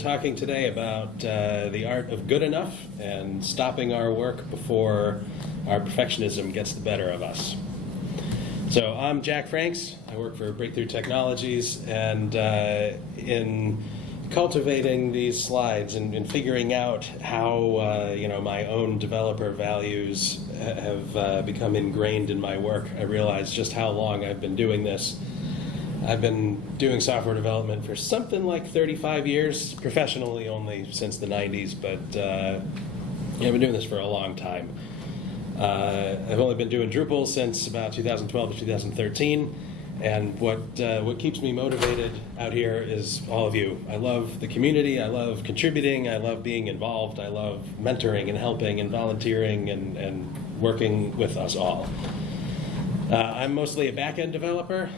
talking today about the art of good enough and stopping our work before our perfectionism gets the better of us. So I'm Jack Franks. I work for Breakthrough Technologies, and in cultivating these slides and figuring out how my own developer values have become ingrained in my work, I realized just how long I've been doing this. I've been doing software development for something like 35 years, professionally only since the 90s, but I've been doing this for a long time. I've only been doing Drupal since about 2012 to 2013, and what keeps me motivated out here is all of you. I love the community, I love contributing, I love being involved, I love mentoring and helping and volunteering and working with us all. I'm mostly a back-end developer.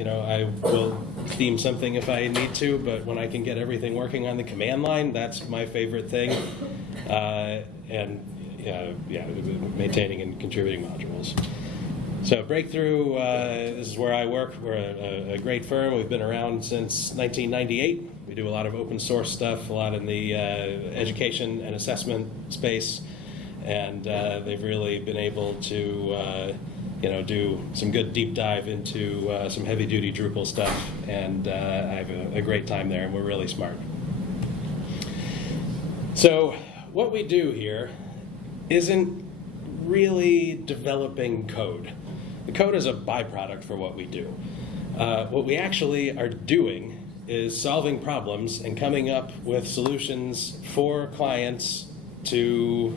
I will theme something if I need to, but when I can get everything working on the command line, that's my favorite thing. Maintaining and contributing modules. So Breakthrough, this is where I work. We're a great firm. We've been around since 1998. We do a lot of open source stuff, a lot in the education and assessment space, and they've really been able to do some good deep dive into some heavy-duty Drupal stuff, and I have a great time there, and we're really smart. So what we do here isn't really developing code. The code is a byproduct for what we do. What we actually are doing is solving problems and coming up with solutions for clients to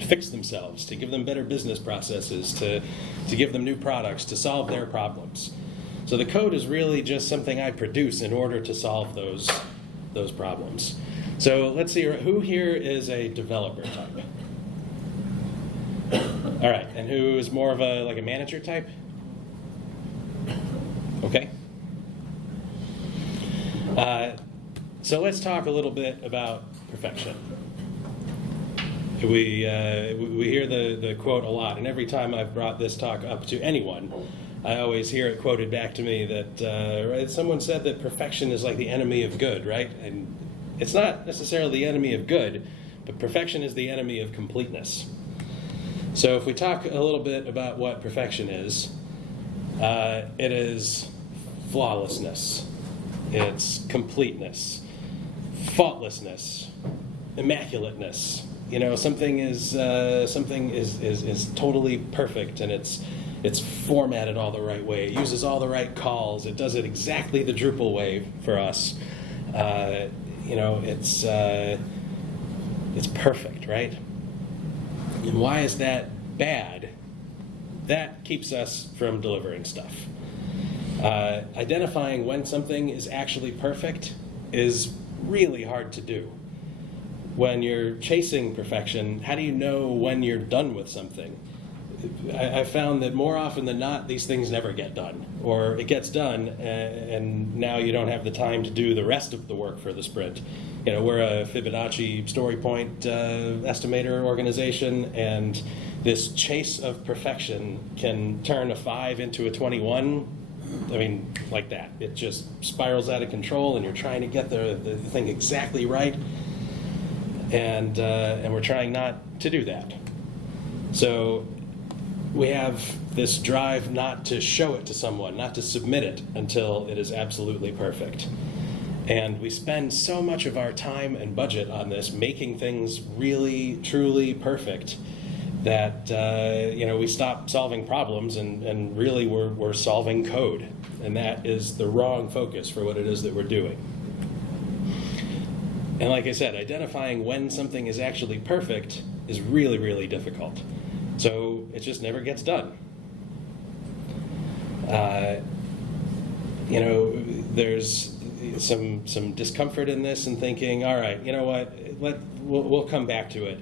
fix themselves, to give them better business processes, to give them new products, to solve their problems. So the code is really just something I produce in order to solve those problems. So let's see, who here is a developer type? All right, and who is more of a manager type? Okay. So let's talk a little bit about perfection. We hear the quote a lot, and every time I've brought this talk up to anyone, I always hear it quoted back to me that someone said that perfection is like the enemy of good, right? And it's not necessarily the enemy of good, but perfection is the enemy of completeness. So if we talk a little bit about what perfection is, it is flawlessness, it's completeness, faultlessness, immaculateness. Something is totally perfect, and it's formatted all the right way. It uses all the right calls. It does it exactly the Drupal way for us. It's perfect, right? And why is that bad? That keeps us from delivering stuff. Identifying when something is actually perfect is really hard to do. When you're chasing perfection, how do you know when you're done with something? I found that more often than not, these things never get done. Or it gets done, and now you don't have the time to do the rest of the work for the sprint. We're a Fibonacci story point estimator organization, and this chase of perfection can turn a 5 into a 21. Like that. It just spirals out of control, and you're trying to get the thing exactly right. And we're trying not to do that. So we have this drive not to show it to someone, not to submit it until it is absolutely perfect. And we spend so much of our time and budget on this, making things really, truly perfect, that we stop solving problems and really we're solving code. And that is the wrong focus for what it is that we're doing. And like I said, identifying when something is actually perfect is really, really difficult. So it just never gets done. There's some discomfort in this and thinking, all right, you know what, we'll come back to it.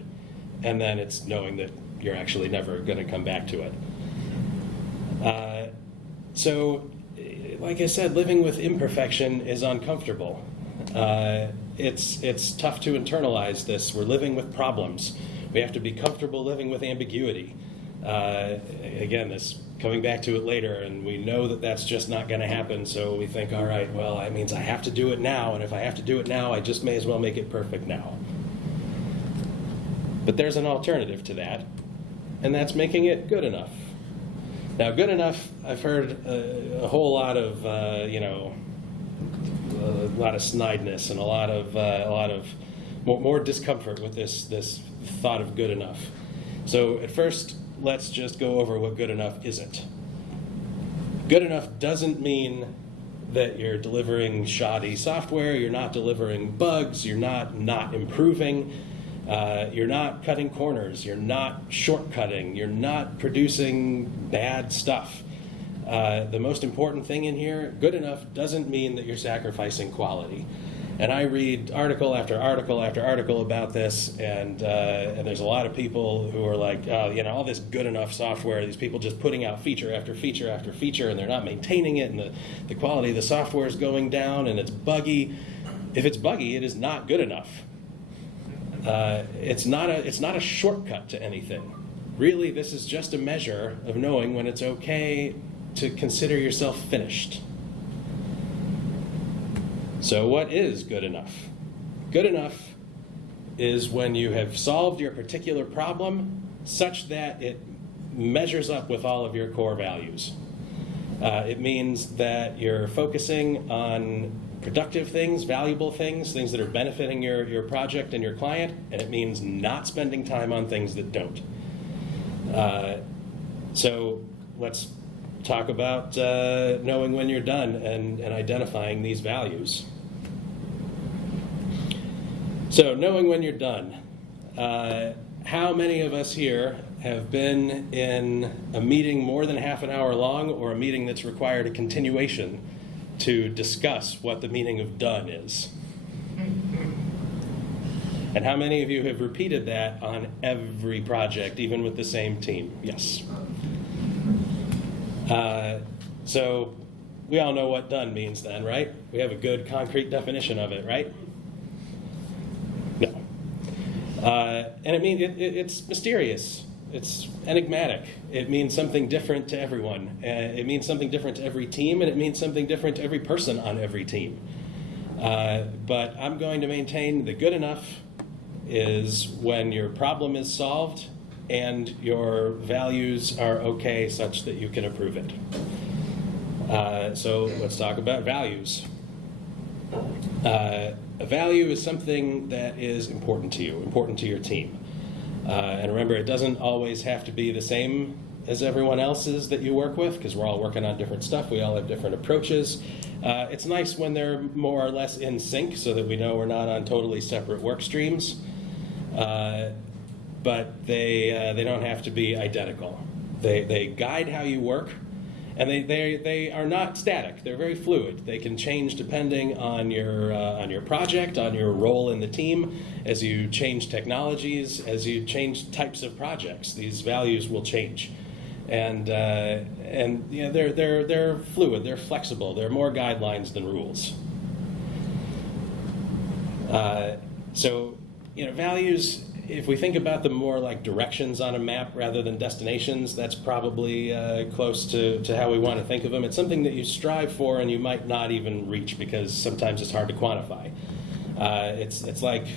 And then it's knowing that you're actually never going to come back to it. So, like I said, living with imperfection is uncomfortable. It's tough to internalize this. We're living with problems. We have to be comfortable living with ambiguity. Again, this coming back to it later, and we know that that's just not going to happen, so we think, all right, well, that means I have to do it now, and if I have to do it now, I just may as well make it perfect now. But there's an alternative to that, and that's making it good enough. Now, good enough, I've heard a whole lot of, a lot of snideness and a lot of more discomfort with this thought of good enough. So at first, let's just go over what good enough isn't. Good enough doesn't mean that you're delivering shoddy software, you're not delivering bugs, you're not improving, you're not cutting corners, you're not shortcutting, you're not producing bad stuff. The most important thing in here, good enough doesn't mean that you're sacrificing quality. And I read article after article after article about this, and there's a lot of people who are like, all this good enough software, these people just putting out feature after feature after feature, and they're not maintaining it, and the quality of the software is going down, and it's buggy. If it's buggy, it is not good enough. It's not a shortcut to anything. Really, this is just a measure of knowing when it's okay to consider yourself finished. So what is good enough? Good enough is when you have solved your particular problem such that it measures up with all of your core values. It means that you're focusing on productive things, valuable things, things that are benefiting your project and your client, and it means not spending time on things that don't. So let's talk about knowing when you're done and identifying these values. So knowing when you're done. How many of us here have been in a meeting more than half an hour long, or a meeting that's required a continuation to discuss what the meaning of done is? And how many of you have repeated that on every project, even with the same team? Yes. So we all know what done means then, right? We have a good concrete definition of it, right? No. And it's mysterious. It's enigmatic. It means something different to everyone. It means something different to every team, and it means something different to every person on every team. But I'm going to maintain that good enough is when your problem is solved and your values are okay such that you can approve it. So let's talk about values. A value is something that is important to you, important to your team. And remember, it doesn't always have to be the same as everyone else's that you work with, because we're all working on different stuff. We all have different approaches. It's nice when they're more or less in sync so that we know we're not on totally separate work streams. But they don't have to be identical. They guide how you work, and they are not static. They're very fluid. They can change depending on your project, on your role in the team. As you change technologies, as you change types of projects, these values will change. And they're fluid. They're flexible. They're more guidelines than rules. So values. If we think about them more like directions on a map rather than destinations, that's probably close to how we want to think of them. It's something that you strive for and you might not even reach because sometimes it's hard to quantify. It's like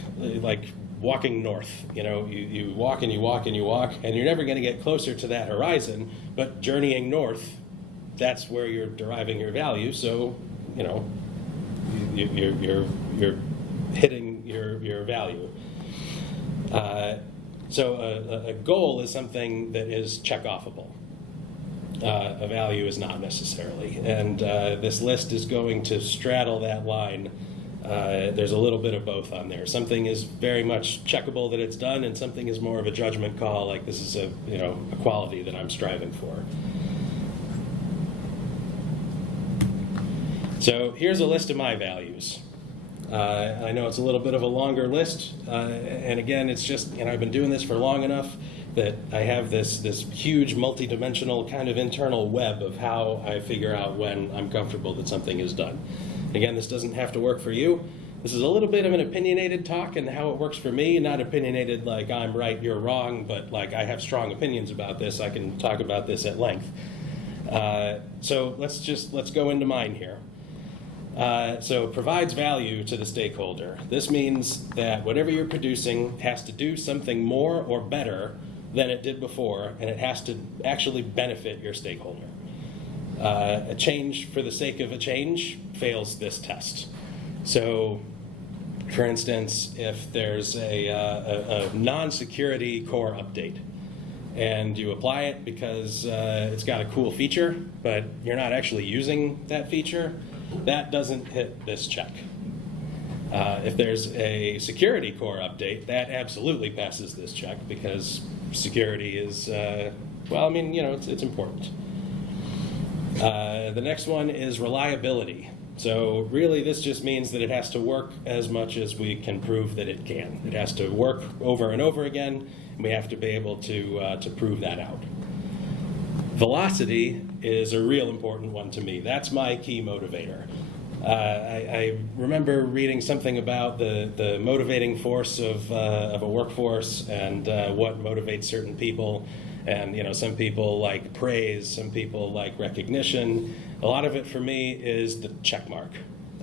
walking north. You walk and you walk and you walk, and you're never going to get closer to that horizon. But journeying north, that's where you're deriving your value. So you're hitting your value. So a goal is something that is check-offable. A value is not necessarily. And this list is going to straddle that line. There's a little bit of both on there. Something is very much checkable that it's done, and something is more of a judgment call, like this is a quality that I'm striving for. So here's a list of my values. I know it's a little bit of a longer list, and again, it's just, I've been doing this for long enough that I have this huge multi-dimensional kind of internal web of how I figure out when I'm comfortable that something is done. Again, this doesn't have to work for you. This is a little bit of an opinionated talk and how it works for me, not opinionated like I'm right, you're wrong, but like I have strong opinions about this. I can talk about this at length. So let's go into mine here. So provides value to the stakeholder. This means that whatever you're producing has to do something more or better than it did before, and it has to actually benefit your stakeholder. A change for the sake of a change fails this test. So, for instance, if there's a non-security core update, and you apply it because it's got a cool feature, but you're not actually using that feature, that doesn't hit this check. If there's a security core update, that absolutely passes this check because security is, it's important. The next one is reliability. So really this just means that it has to work as much as we can prove that it can. It has to work over and over again, and we have to be able to prove that out. Velocity is a real important one to me. That's my key motivator. I remember reading something about the motivating force of a workforce and what motivates certain people. And some people like praise, some people like recognition. A lot of it for me is the check mark.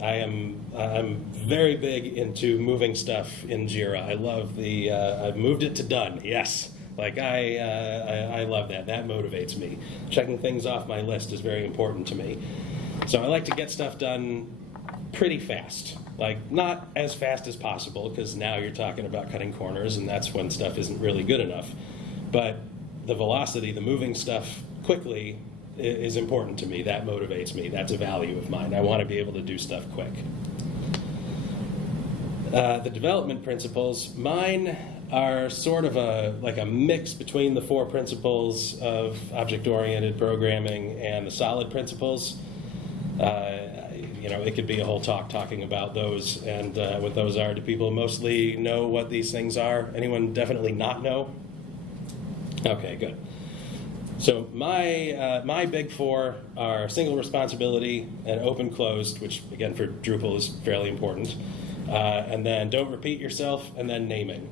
I'm very big into moving stuff in Jira. I love I've moved it to done. Yes. I love that. That motivates me. Checking things off my list is very important to me. So I like to get stuff done pretty fast. Not as fast as possible, because now you're talking about cutting corners, and that's when stuff isn't really good enough. But the velocity, the moving stuff quickly, is important to me. That motivates me. That's a value of mine. I want to be able to do stuff quick. The development principles, mine are sort of a mix between the 4 principles of object-oriented programming and the solid principles. It could be a whole talk talking about those and what those are. Do people mostly know what these things are? Anyone definitely not know? Okay, good. So my big 4 are single responsibility and open closed, which again for Drupal is fairly important. And then don't repeat yourself, and then naming.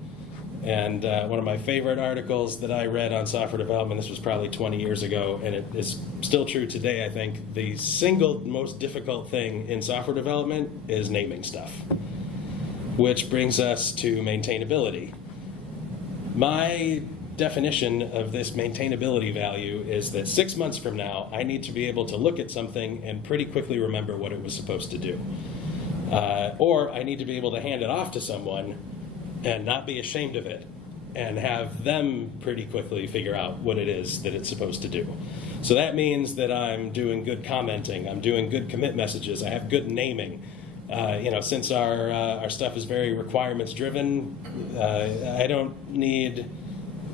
And one of my favorite articles that I read on software development, this was probably 20 years ago, and it is still true today, I think, the single most difficult thing in software development is naming stuff, which brings us to maintainability. My definition of this maintainability value is that 6 months from now, I need to be able to look at something and pretty quickly remember what it was supposed to do. Or I need to be able to hand it off to someone and not be ashamed of it, and have them pretty quickly figure out what it is that it's supposed to do. So that means that I'm doing good commenting, I'm doing good commit messages, I have good naming. Since our stuff is very requirements driven, I don't need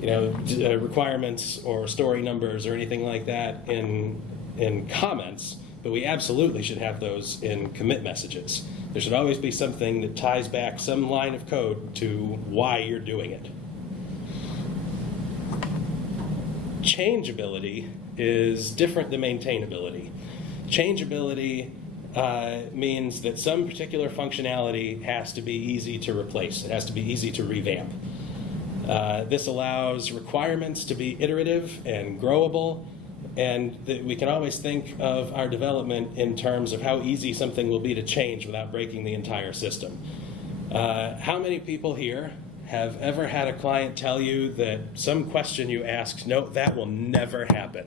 requirements or story numbers or anything like that in comments, but we absolutely should have those in commit messages. There should always be something that ties back some line of code to why you're doing it. Changeability is different than maintainability. Changeability means that some particular functionality has to be easy to replace. It has to be easy to revamp. This allows requirements to be iterative and growable, and that we can always think of our development in terms of how easy something will be to change without breaking the entire system. How many people here have ever had a client tell you that some question you asked, no, that will never happen?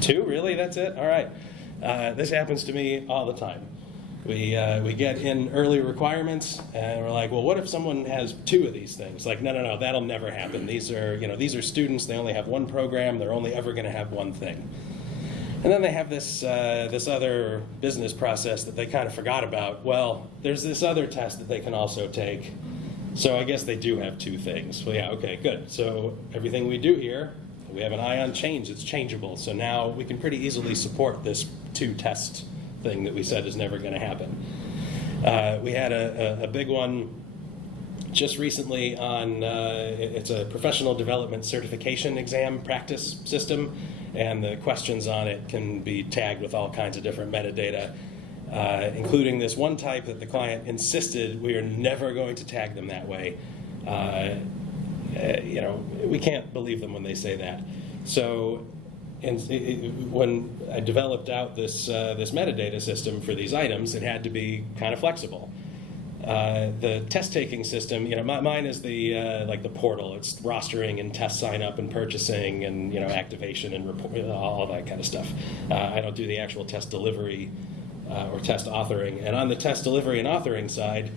2, really? That's it? All right. This happens to me all the time. We get in early requirements, and we're like, well, what if someone has 2 of these things? No, that'll never happen. These are students. They only have 1 program. They're only ever going to have 1 thing. And then they have this other business process that they kind of forgot about. Well, there's this other test that they can also take. So I guess they do have 2 things. Well, yeah, okay, good. So everything we do here, we have an eye on change. It's changeable. So now we can pretty easily support this 2 test thing that we said is never going to happen. We had a big one just recently on, it's a professional development certification exam practice system, and the questions on it can be tagged with all kinds of different metadata. including this one type that the client insisted we are never going to tag them that way. We can't believe them when they say that. So when I developed out this metadata system for these items, it had to be kind of flexible. The test taking system, mine is the portal. It's rostering and test sign up and purchasing and activation and report, all that kind of stuff. I don't do the actual test delivery or test authoring. And on the test delivery and authoring side,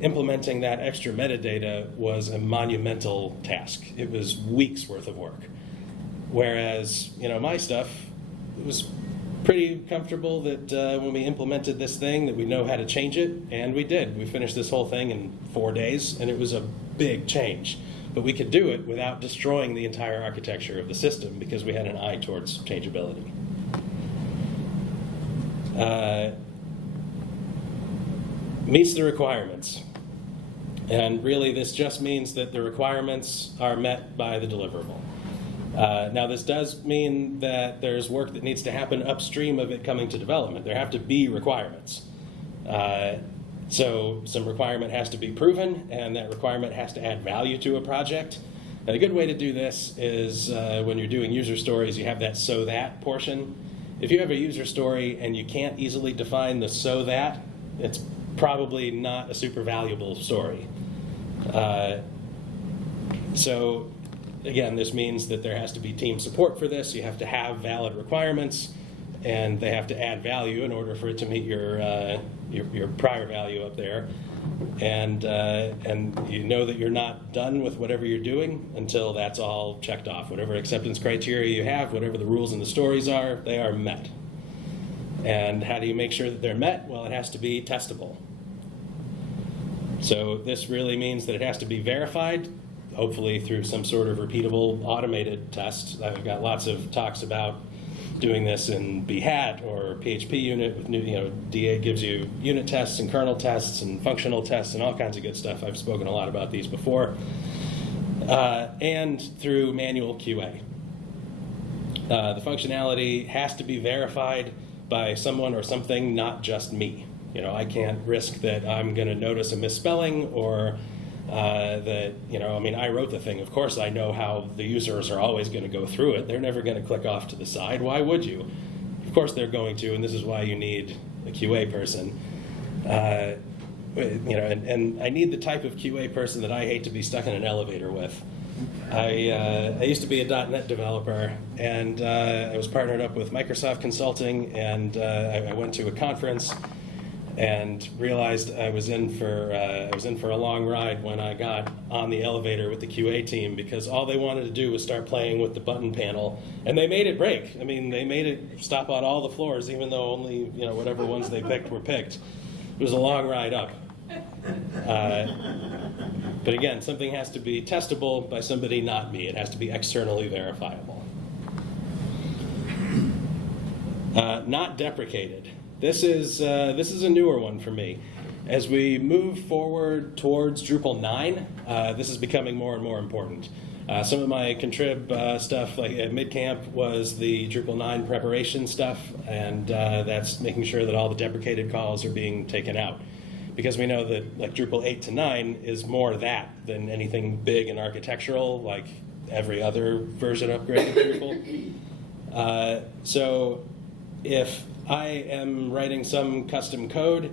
implementing that extra metadata was a monumental task. It was weeks worth of work. Whereas, my stuff, it was pretty comfortable that when we implemented this thing that we know how to change it, and we did. We finished this whole thing in 4 days, and it was a big change. But we could do it without destroying the entire architecture of the system because we had an eye towards changeability. Meets the requirements. And really, this just means that the requirements are met by the deliverable. Now, this does mean that there's work that needs to happen upstream of it coming to development. There have to be requirements. So some requirement has to be proven, and that requirement has to add value to a project. And a good way to do this is when you're doing user stories, you have that so that portion. If you have a user story and you can't easily define the so that, it's probably not a super valuable story. So again, this means that there has to be team support for this. You have to have valid requirements, and they have to add value in order for it to meet your prior value up there. And you know that you're not done with whatever you're doing until that's all checked off. Whatever acceptance criteria you have, whatever the rules and the stories are, they are met. And how do you make sure that they're met? Well, it has to be testable. So this really means that it has to be verified, hopefully through some sort of repeatable automated test. I've got lots of talks about doing this in Behat or PHP unit. With DA gives you unit tests and kernel tests and functional tests and all kinds of good stuff. I've spoken a lot about these before. And through manual QA. The functionality has to be verified by someone or something, not just me. I can't risk that I'm going to notice a misspelling or that, I wrote the thing. Of course, I know how the users are always going to go through it. They're never going to click off to the side. Why would you? Of course they're going to, and this is why you need a QA person. And I need the type of QA person that I hate to be stuck in an elevator with. I used to be a .NET developer, and I was partnered up with Microsoft Consulting, and I went to a conference and realized I was in for a long ride when I got on the elevator with the QA team, because all they wanted to do was start playing with the button panel, and they made it break. They made it stop on all the floors, even though only whatever ones they picked were picked. It was a long ride up. But again, something has to be testable by somebody, not me. It has to be externally verifiable. Not deprecated. This is a newer one for me. As we move forward towards Drupal 9, this is becoming more and more important. Some of my contrib stuff, like at MidCamp, was the Drupal 9 preparation stuff, and that's making sure that all the deprecated calls are being taken out. Because we know that Drupal 8 to 9 is more that than anything big and architectural, like every other version upgrade of Drupal. So if I am writing some custom code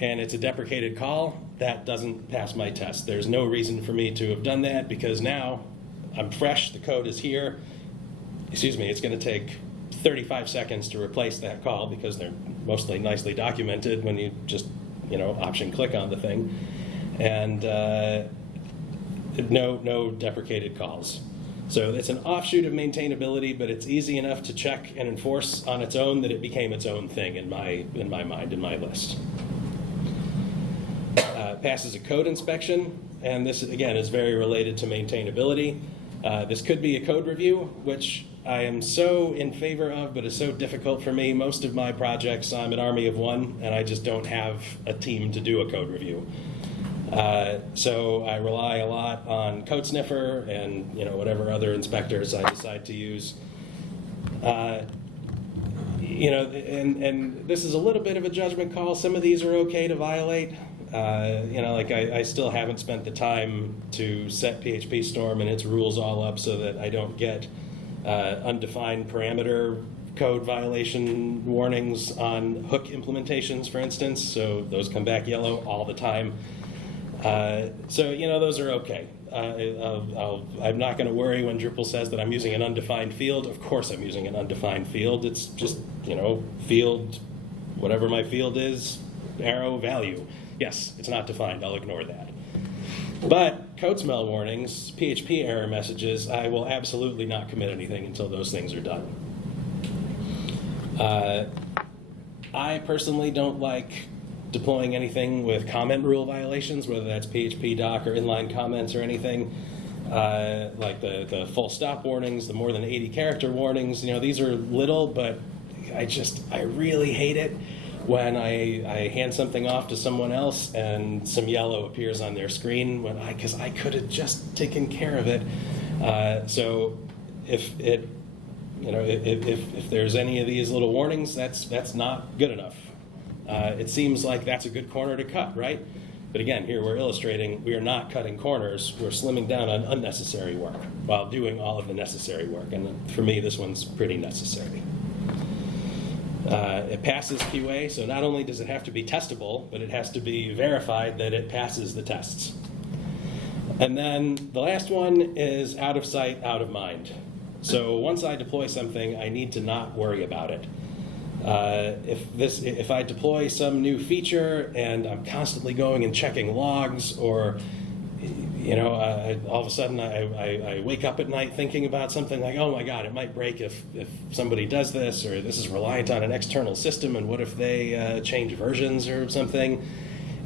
and it's a deprecated call, that doesn't pass my test. There's no reason for me to have done that, because now I'm fresh, the code is here. It's going to take 35 seconds to replace that call, because they're mostly nicely documented when you just option click on the thing, and no deprecated calls. So it's an offshoot of maintainability, but it's easy enough to check and enforce on its own that it became its own thing in my mind, in my list. Passes a code inspection, and this again is very related to maintainability. This could be a code review, which I am so in favor of, but is so difficult for me. Most of my projects, I'm an army of one, and I just don't have a team to do a code review. So I rely a lot on Code Sniffer and whatever other inspectors I decide to use. And this is a little bit of a judgment call. Some of these are okay to violate. Like I still haven't spent the time to set PHP Storm and its rules all up so that I don't get undefined parameter code violation warnings on hook implementations, for instance. So those come back yellow all the time. Those are okay. I'm not going to worry when Drupal says that I'm using an undefined field. Of course I'm using an undefined field. It's just, field, whatever my field is, arrow value. Yes, it's not defined. I'll ignore that. But code smell warnings, PHP error messages, I will absolutely not commit anything until those things are done. I personally don't like deploying anything with comment rule violations, whether that's PHP doc or inline comments or anything. Like the full stop warnings, the more than 80 character warnings. These are little, but I really hate it when I hand something off to someone else and some yellow appears on their screen because I could have just taken care of it. So if there's any of these little warnings, that's not good enough. It seems like that's a good corner to cut, right? But again, here we're illustrating we are not cutting corners. We're slimming down on unnecessary work while doing all of the necessary work. And for me, this one's pretty necessary. It passes QA, so not only does it have to be testable, but it has to be verified that it passes the tests. And then the last one is out of sight, out of mind. So once I deploy something, I need to not worry about it. If I deploy some new feature and I'm constantly going and checking logs, or all of a sudden I wake up at night thinking about something like, oh my God, it might break if somebody does this, or this is reliant on an external system, and what if they change versions or something?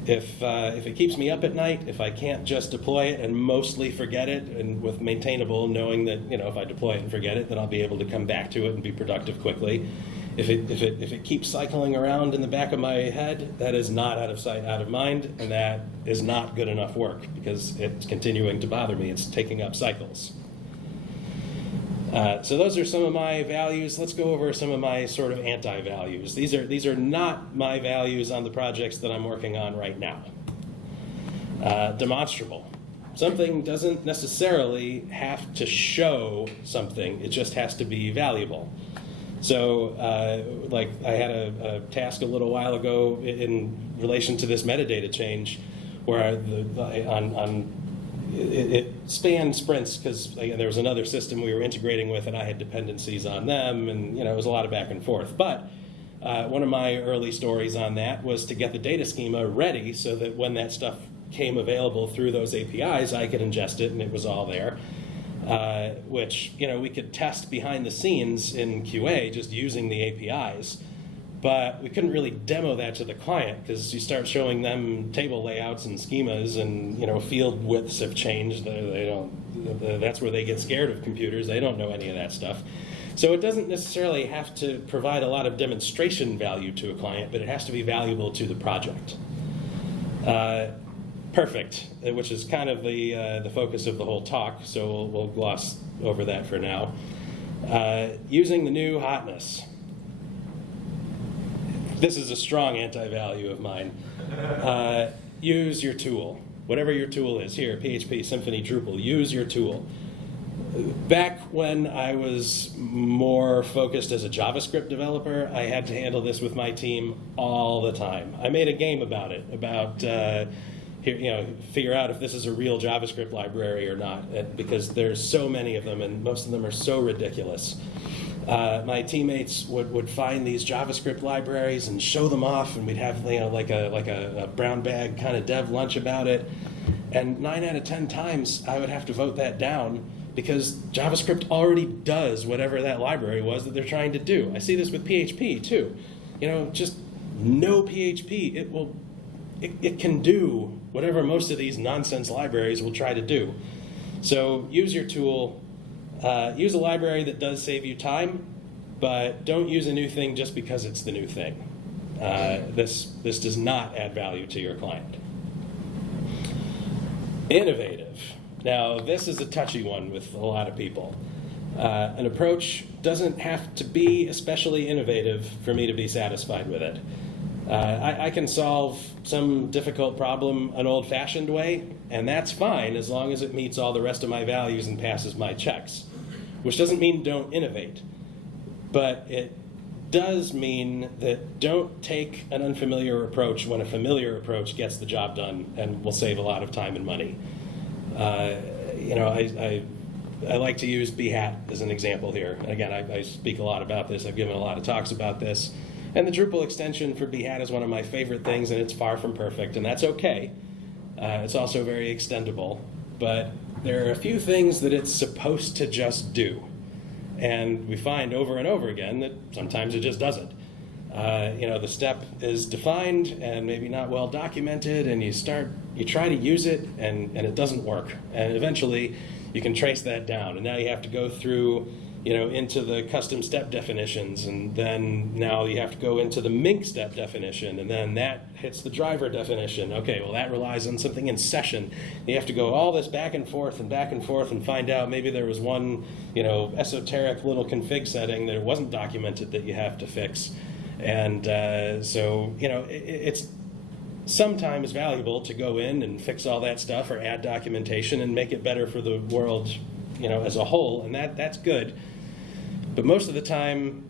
If it keeps me up at night, if I can't just deploy it and mostly forget it, and with maintainable, knowing that if I deploy it and forget it, then I'll be able to come back to it and be productive quickly. If it keeps cycling around in the back of my head, that is not out of sight, out of mind, and that is not good enough work because it's continuing to bother me. It's taking up cycles. So those are some of my values. Let's go over some of my sort of anti-values. These are not my values on the projects that I'm working on right now. Demonstrable. Something doesn't necessarily have to show something. It just has to be valuable. So, I had a task a little while ago in relation to this metadata change, where it spanned sprints because there was another system we were integrating with, and I had dependencies on them, and it was a lot of back and forth. But one of my early stories on that was to get the data schema ready so that when that stuff came available through those APIs, I could ingest it, and it was all there. Which we could test behind the scenes in QA just using the APIs, but we couldn't really demo that to the client because you start showing them table layouts and schemas, and field widths have changed. They don't. That's where they get scared of computers. They don't know any of that stuff. So it doesn't necessarily have to provide a lot of demonstration value to a client, but it has to be valuable to the project. Perfect, which is kind of the focus of the whole talk, so we'll gloss over that for now. Using the new hotness. This is a strong anti-value of mine. Use your tool. Whatever your tool is. Here, PHP, Symfony, Drupal, use your tool. Back when I was more focused as a JavaScript developer, I had to handle this with my team all the time. I made a game about it, figure out if this is a real JavaScript library or not, because there's so many of them, and most of them are so ridiculous. My teammates would find these JavaScript libraries and show them off, and we'd have like a brown bag kind of dev lunch about it. And 9 out of 10 times, I would have to vote that down because JavaScript already does whatever that library was that they're trying to do. I see this with PHP too. Just no PHP, it can do whatever most of these nonsense libraries will try to do. So use your tool. Use a library that does save you time, but don't use a new thing just because it's the new thing. This does not add value to your client. Innovative. Now, this is a touchy one with a lot of people. An approach doesn't have to be especially innovative for me to be satisfied with it. I can solve some difficult problem an old-fashioned way, and that's fine as long as it meets all the rest of my values and passes my checks, which doesn't mean don't innovate, but it does mean that don't take an unfamiliar approach when a familiar approach gets the job done and will save a lot of time and money. I like to use Behat as an example here. Again, I speak a lot about this. I've given a lot of talks about this. And the Drupal extension for Behat is one of my favorite things, and it's far from perfect, and that's okay. It's also very extendable. But there are a few things that it's supposed to just do. And we find over and over again that sometimes it just doesn't. The step is defined and maybe not well documented, and you try to use it, and it doesn't work. And eventually, you can trace that down. And now you have to go through, into the custom step definitions, and then now you have to go into the Mink step definition, and then that hits the driver definition. Okay, well that relies on something in session. You have to go all this back and forth and find out maybe there was one, esoteric little config setting that it wasn't documented that you have to fix. And it's sometimes valuable to go in and fix all that stuff or add documentation and make it better for the world, as a whole, and that's good. But most of the time,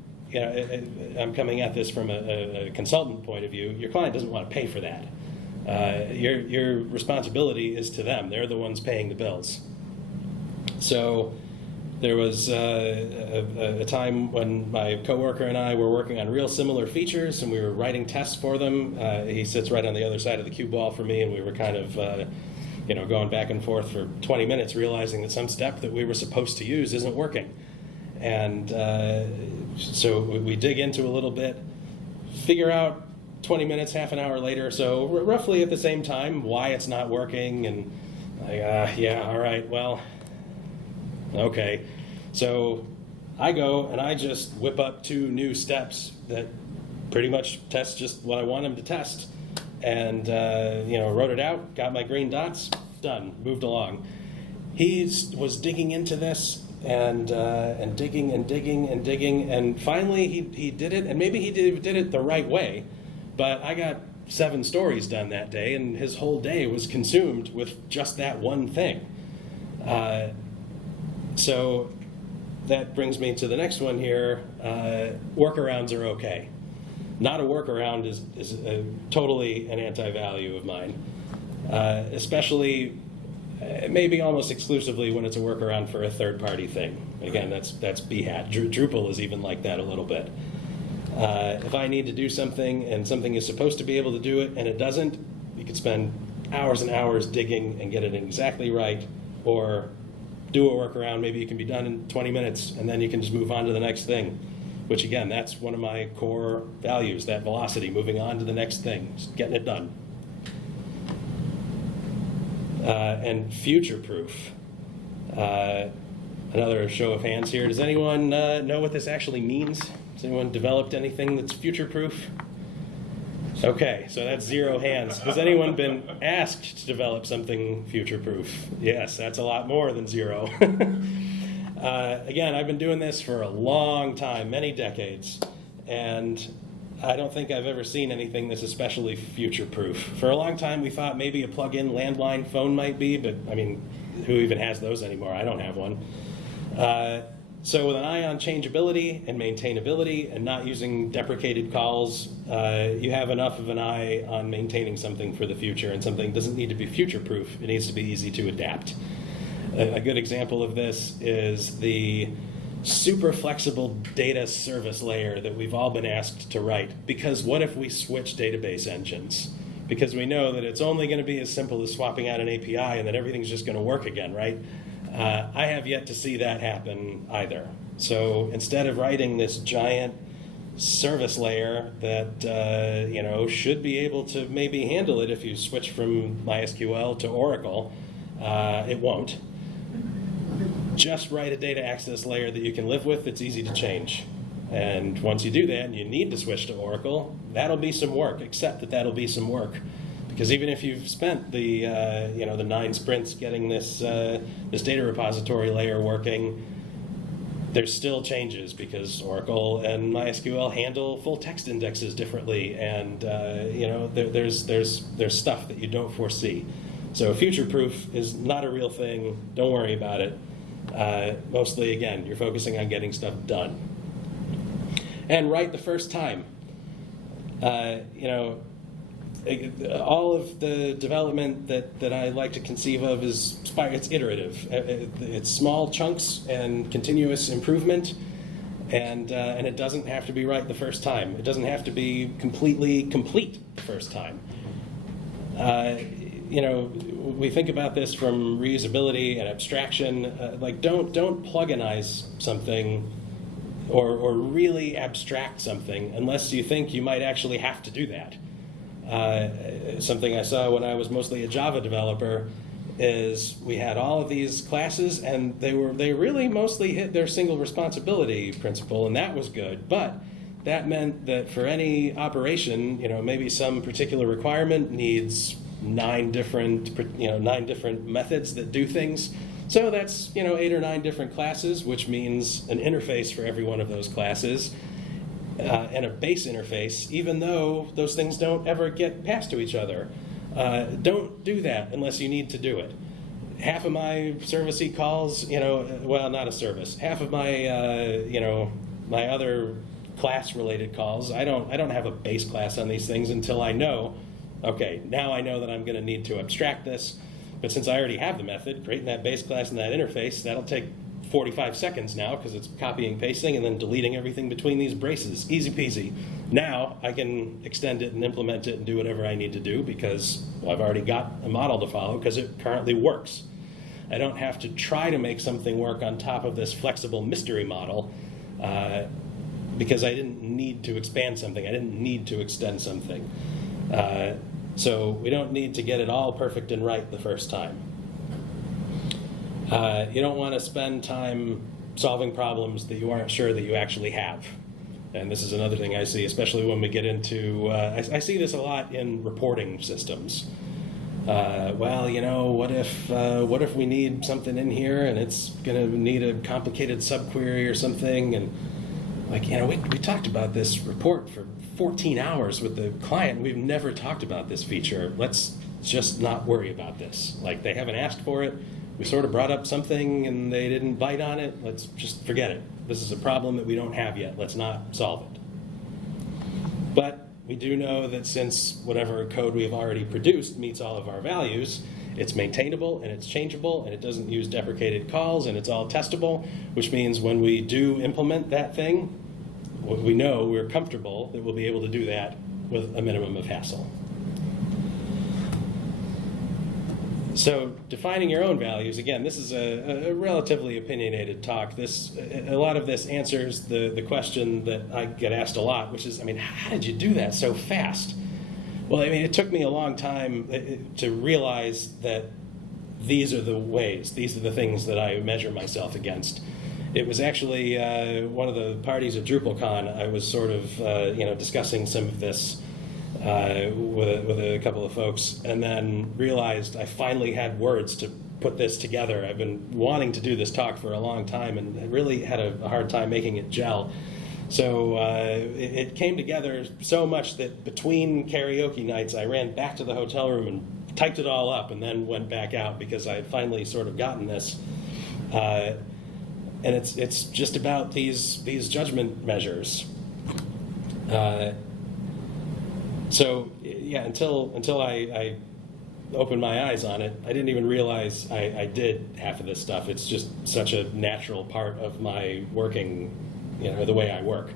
I'm coming at this from a consultant point of view, your client doesn't want to pay for that. Your responsibility is to them. They're the ones paying the bills. So there was a time when my coworker and I were working on real similar features, and we were writing tests for them. He sits right on the other side of the cue ball for me, and we were kind of going back and forth for 20 minutes, realizing that some step that we were supposed to use isn't working. And so we dig into a little bit, figure out 20 minutes, half an hour later, so roughly at the same time, why it's not working, and all right, well, okay. So I go and I just whip up 2 new steps that pretty much test just what I want them to test, and wrote it out, got my green dots, done, moved along. He was digging into this and digging, and finally he did it, and maybe he did it the right way, but I got 7 stories done that day, and his whole day was consumed with just that one thing. So that brings me to the next one here. Workarounds are okay. Not a workaround is totally an anti-value of mine, especially maybe almost exclusively when it's a workaround for a third-party thing. Again, that's Behat. Drupal is even like that a little bit. If I need to do something and something is supposed to be able to do it and it doesn't, you could spend hours and hours digging and get it exactly right, or do a workaround. Maybe it can be done in 20 minutes, and then you can just move on to the next thing, which again, that's one of my core values, that velocity, moving on to the next thing, just getting it done. And future-proof. Another show of hands here. Does anyone know what this actually means? Has anyone developed anything that's future-proof? Okay, so that's 0 hands. Has anyone been asked to develop something future-proof? Yes, that's a lot more than 0. Again, I've been doing this for a long time, many decades, and I don't think I've ever seen anything that's especially future-proof. For a long time, we thought maybe a plug-in landline phone might be, but I mean, who even has those anymore? I don't have one. So with an eye on changeability and maintainability and not using deprecated calls, you have enough of an eye on maintaining something for the future, and something doesn't need to be future-proof. It needs to be easy to adapt. A good example of this is the super flexible data service layer that we've all been asked to write. Because what if we switch database engines? Because we know that it's only going to be as simple as swapping out an API and then everything's just going to work again, right? I have yet to see that happen either. So instead of writing this giant service layer that should be able to maybe handle it if you switch from MySQL to Oracle, it won't. Just write a data access layer that you can live with that's easy to change. And once you do that and you need to switch to Oracle, that'll be some work. Accept that that'll be some work. Because even if you've spent the 9 sprints getting this data repository layer working, there's still changes because Oracle and MySQL handle full text indexes differently, and there's stuff that you don't foresee. So future-proof is not a real thing. Don't worry about it. Mostly, again, you're focusing on getting stuff done. And right the first time. All of the development that I like to conceive of is it's iterative. It's small chunks and continuous improvement, and it doesn't have to be right the first time. It doesn't have to be completely complete the first time. We think about this from reusability and abstraction. Don't pluginize something or really abstract something unless you think you might actually have to do that. Something I saw when I was mostly a Java developer is we had all of these classes, and they really mostly hit their single responsibility principle, and that was good. But that meant that for any operation, maybe some particular requirement needs 9 different methods that do things. So that's 8 or 9 different classes, which means an interface for every one of those classes. And a base interface, even though those things don't ever get passed to each other. Don't do that unless you need to do it. Half of my servicey calls, not a service. Half of my, my other class-related calls, I don't have a base class on these things until I know, okay, now I know that I'm going to need to abstract this. But since I already have the method, creating that base class and that interface, that'll take 45 seconds now because it's copying, pasting, and then deleting everything between these braces. Easy peasy. Now I can extend it and implement it and do whatever I need to do because I've already got a model to follow because it currently works. I don't have to try to make something work on top of this flexible mystery model because I didn't need to expand something. I didn't need to extend something. So we don't need to get it all perfect and right the first time. You don't want to spend time solving problems that you aren't sure that you actually have. And this is another thing I see, especially when we get into, I see this a lot in reporting systems. What if we need something in here and it's going to need a complicated subquery or something? And we talked about this report for 14 hours with the client. We've never talked about this feature. Let's just not worry about this. They haven't asked for it. We sort of brought up something and they didn't bite on it. Let's just forget it. This is a problem that we don't have yet. Let's not solve it. But we do know that since whatever code we've already produced meets all of our values, it's maintainable and it's changeable and it doesn't use deprecated calls and it's all testable, which means when we do implement that thing, we know we're comfortable that we'll be able to do that with a minimum of hassle. So defining your own values, again, this is a relatively opinionated talk. A lot of this answers the question that I get asked a lot, which is, how did you do that so fast? Well, it took me a long time to realize that these are the ways, these are the things that I measure myself against. It was actually one of the parties at DrupalCon. I was sort of discussing some of this with a couple of folks, and then realized I finally had words to put this together. I've been wanting to do this talk for a long time and really had a hard time making it gel. So it came together so much that between karaoke nights, I ran back to the hotel room and typed it all up and then went back out because I had finally sort of gotten this. And it's just about these judgment measures. So yeah, until I opened my eyes on it, I didn't even realize I did half of this stuff. It's just such a natural part of my working, the way I work.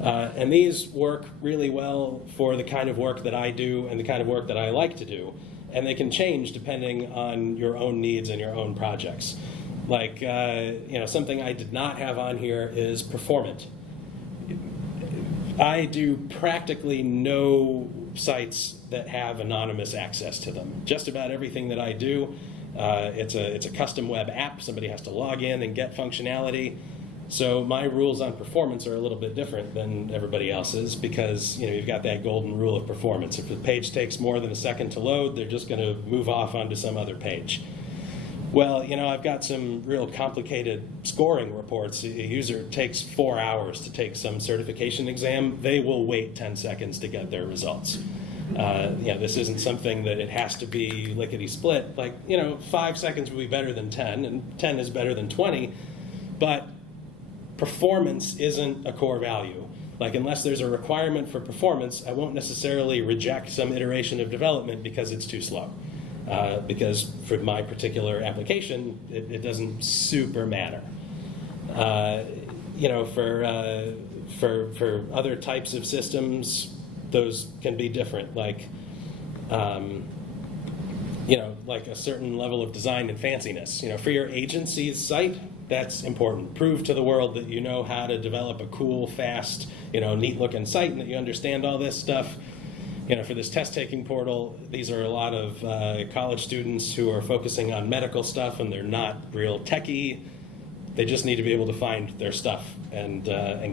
And these work really well for the kind of work that I do and the kind of work that I like to do. And they can change depending on your own needs and your own projects. Something I did not have on here is performant. I do practically no sites that have anonymous access to them. Just about everything that I do, it's a custom web app. Somebody has to log in and get functionality. So my rules on performance are a little bit different than everybody else's because you've got that golden rule of performance. If the page takes more than a second to load, they're just going to move off onto some other page. Well, I've got some real complicated scoring reports. A user takes 4 hours to take some certification exam. They will wait 10 seconds to get their results. This isn't something that it has to be lickety-split. 5 seconds would be better than 10, and 10 is better than 20, but performance isn't a core value. Unless there's a requirement for performance, I won't necessarily reject some iteration of development because it's too slow. Because for my particular application, it doesn't super matter. For other types of systems, those can be different. Like a certain level of design and fanciness. For your agency's site, that's important. Prove to the world that you know how to develop a cool, fast, neat-looking site, and that you understand all this stuff. For this test-taking portal, these are a lot of college students who are focusing on medical stuff, and they're not real techie. They just need to be able to find their stuff and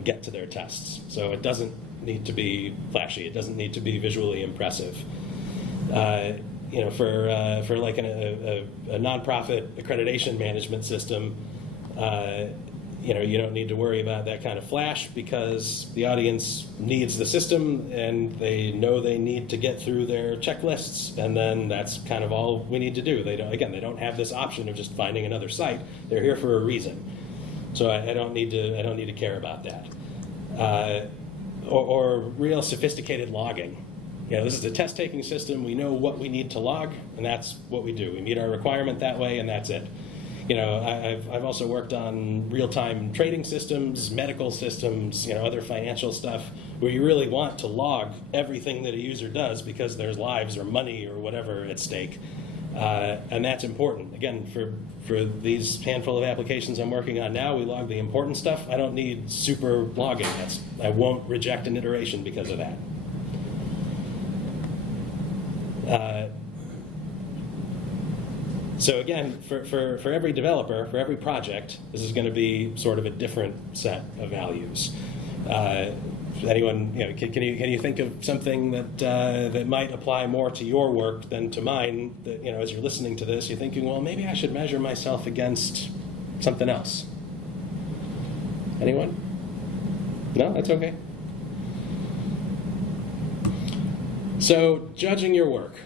get to their tests. So it doesn't need to be flashy. It doesn't need to be visually impressive. For like a nonprofit accreditation management system, you don't need to worry about that kind of flash because the audience needs the system and they know they need to get through their checklists, and then that's kind of all we need to do. They don't have this option of just finding another site. They're here for a reason. So I don't need to care about that. Or real sophisticated logging. This is a test-taking system. We know what we need to log, and that's what we do. We meet our requirement that way, and that's it. I've also worked on real-time trading systems, medical systems, other financial stuff, where you really want to log everything that a user does because there's lives or money or whatever at stake. And that's important. Again, for these handful of applications I'm working on now, we log the important stuff. I don't need super logging. I won't reject an iteration because of that. So again, for every developer, for every project, this is going to be sort of a different set of values. Anyone, can you think of something that might apply more to your work than to mine? That as you're listening to this, you're thinking, well, maybe I should measure myself against something else. Anyone? No, that's okay. So judging your work.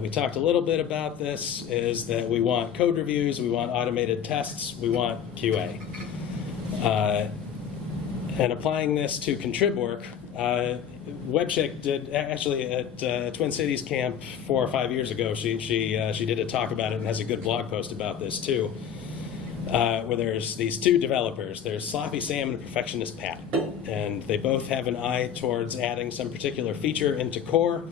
We talked a little bit about this, is that we want code reviews, we want automated tests, we want QA. And applying this to contrib work, Webchick did, actually at Twin Cities Camp 4 or 5 years ago, she did a talk about it and has a good blog post about this too, where there's these two developers. There's Sloppy Sam and Perfectionist Pat, and they both have an eye towards adding some particular feature into core.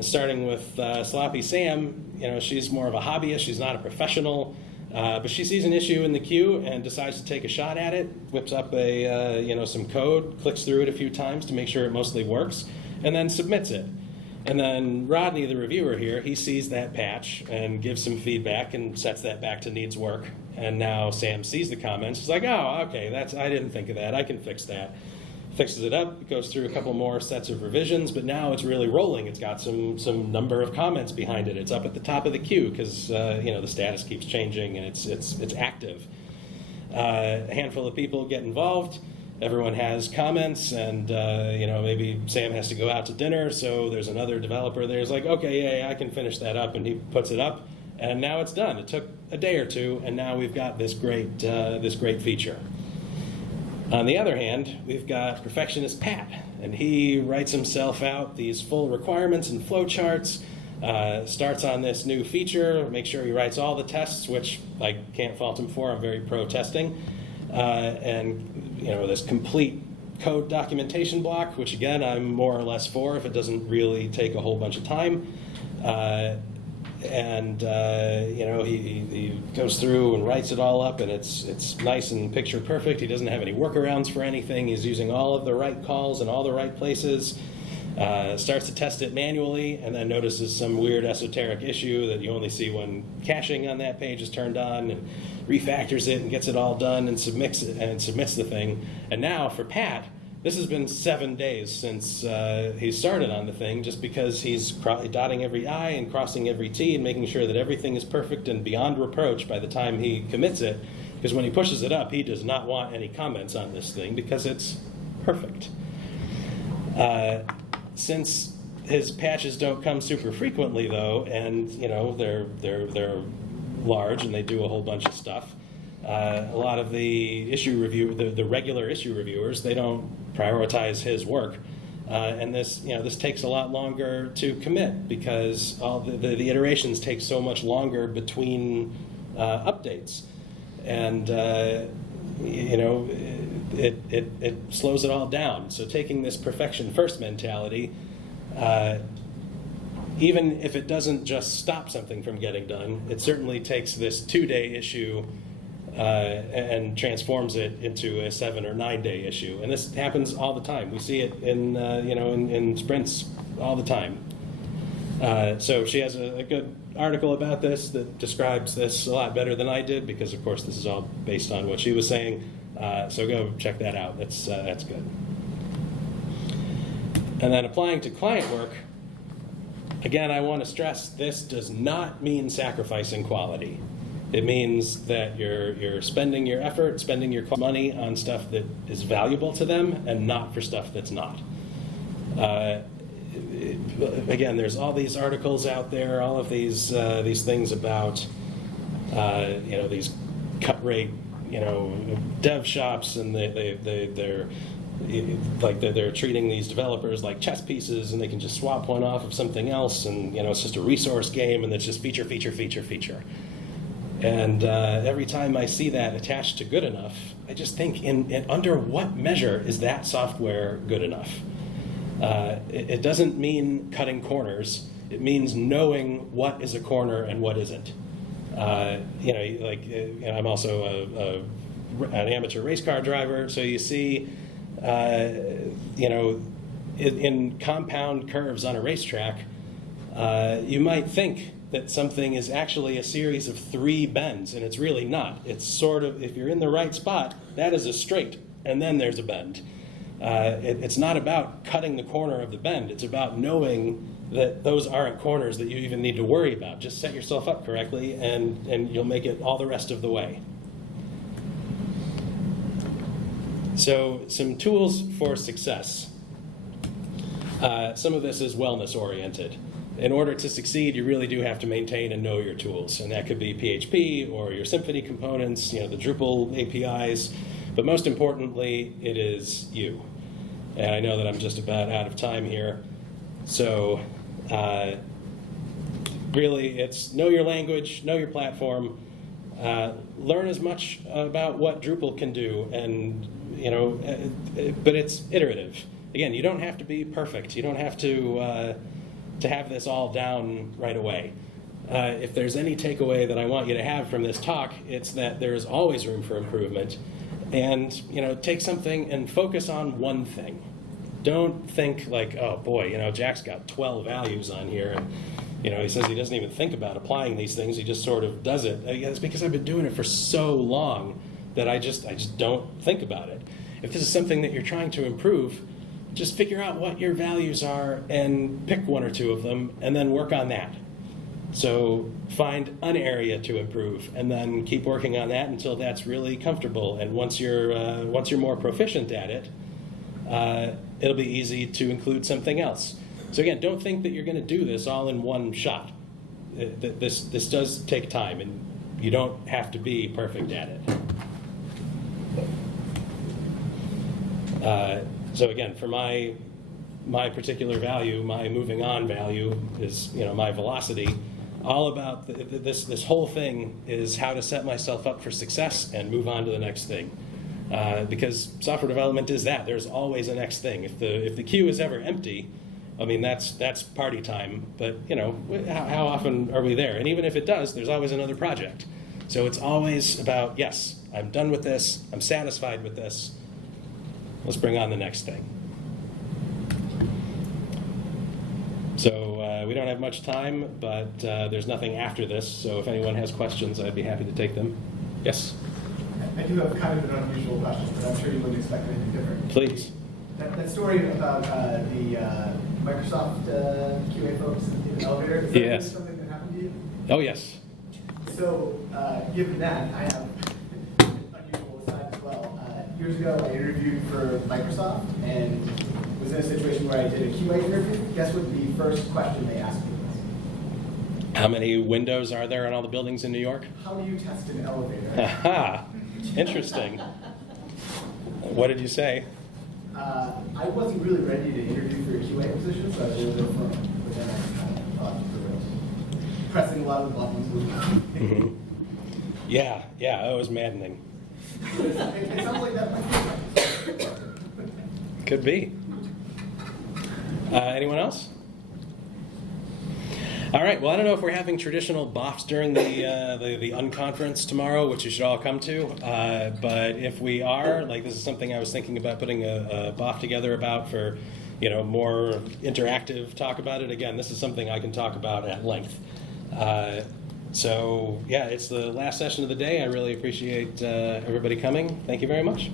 Starting with Sloppy Sam, she's more of a hobbyist. She's not a professional, but she sees an issue in the queue and decides to take a shot at it. Whips up some code, clicks through it a few times to make sure it mostly works, and then submits it. And then Rodney, the reviewer here, he sees that patch and gives some feedback and sets that back to needs work. And now Sam sees the comments. He's like, oh, okay, I didn't think of that. I can fix that. Fixes it up, it goes through a couple more sets of revisions, but now it's really rolling. It's got some number of comments behind it. It's up at the top of the queue because the status keeps changing and it's active. A handful of people get involved. Everyone has comments, and maybe Sam has to go out to dinner, so there's another developer there who's like, okay, yeah, I can finish that up, and he puts it up, and now it's done. It took a day or two, and now we've got this great feature. On the other hand, we've got Perfectionist Pat, and he writes himself out these full requirements and flowcharts, starts on this new feature, makes sure he writes all the tests, which I can't fault him for. I'm very pro testing. And this complete code documentation block, which again, I'm more or less for if it doesn't really take a whole bunch of time. He goes through and writes it all up, and it's nice and picture perfect. He doesn't have any workarounds for anything. He's using all of the right calls in all the right places. Starts to test it manually, and then notices some weird esoteric issue that you only see when caching on that page is turned on, and refactors it and gets it all done and submits the thing. And now for Pat, this has been 7 days since he started on the thing, just because he's dotting every I and crossing every T and making sure that everything is perfect and beyond reproach by the time he commits it. Because when he pushes it up, he does not want any comments on this thing because it's perfect. Since his patches don't come super frequently, though, and they're large and they do a whole bunch of stuff, a lot of the the regular issue reviewers, they don't prioritize his work, and this takes a lot longer to commit because all the iterations take so much longer between updates, and it slows it all down. So taking this perfection first mentality, even if it doesn't just stop something from getting done, it certainly takes this 2-day issue and transforms it into a 7 or 9 day issue. And this happens all the time. We see it in sprints all the time. So she has a good article about this that describes this a lot better than I did, because of course this is all based on what she was saying. So go check that out. That's good. And then applying to client work, again, I want to stress this does not mean sacrificing quality. It means that you're spending your effort, spending your money on stuff that is valuable to them and not for stuff that's not. Again, there's all these articles out there, all of these things about these cut rate dev shops, and they're treating these developers like chess pieces, and they can just swap one off of something else, and it's just a resource game, and it's just feature. And every time I see that attached to good enough, I just think, under what measure is that software good enough? It doesn't mean cutting corners. It means knowing what is a corner and what isn't. I'm also an amateur race car driver, so you see, in compound curves on a racetrack, you might think that something is actually a series of 3 bends, and it's really not. It's sort of, if you're in the right spot, that is a straight, and then there's a bend. It's not about cutting the corner of the bend. It's about knowing that those aren't corners that you even need to worry about. Just set yourself up correctly, and you'll make it all the rest of the way. So, some tools for success. Some of this is wellness-oriented. In order to succeed, you really do have to maintain and know your tools, and that could be PHP or your Symfony components, the Drupal APIs, but most importantly, it is you. And I know that I'm just about out of time here, so really it's know your language, know your platform, learn as much about what Drupal can do, and but it's iterative. Again, you don't have to be perfect. You don't have to have this all down right away. If there's any takeaway that I want you to have from this talk, it's that there's always room for improvement. And take something and focus on one thing. Don't think like, oh boy, Jack's got 12 values on here, and he says he doesn't even think about applying these things. He just sort of does it. It's because I've been doing it for so long that I just don't think about it. If this is something that you're trying to improve, just figure out what your values are and pick 1 or 2 of them, and then work on that. So find an area to improve, and then keep working on that until that's really comfortable. And once you're more proficient at it, it'll be easy to include something else. So again, don't think that you're going to do this all in one shot. This does take time, and you don't have to be perfect at it. So again, for my particular value, my moving on value is my velocity. All about this whole thing is how to set myself up for success and move on to the next thing. Because software development is that. There's always a next thing. If the queue is ever empty, I mean, that's party time. But how often are we there? And even if it does, there's always another project. So it's always about, yes, I'm done with this. I'm satisfied with this. Let's bring on the next thing. So we don't have much time, but there's nothing after this. So if anyone has questions, I'd be happy to take them. Yes? I do have kind of an unusual question, but I'm sure you wouldn't expect anything different. Please. That story about the Microsoft QA folks in the elevator, is that Yes. something that happened to you? Oh, yes. So, given that, I have an unusual aside as well. Years ago, I interviewed for Microsoft and was in a situation where I did a QA interview. Guess what the first question they asked me was? How many windows are there in all the buildings in New York? How do you test an elevator? Aha! Interesting. What did you say? I wasn't really ready to interview for a QA position, so I was a little firm. But then I kind of thought through it. Pressing a lot of the buttons. Yeah, it was maddening. It sounds like that might be. Could be. Anyone else? All right. Well, I don't know if we're having traditional BOFs during the unconference tomorrow, which you should all come to. But if we are, this is something I was thinking about putting a BOF together about for, more interactive talk about it. Again, this is something I can talk about at length. So yeah, it's the last session of the day. I really appreciate everybody coming. Thank you very much.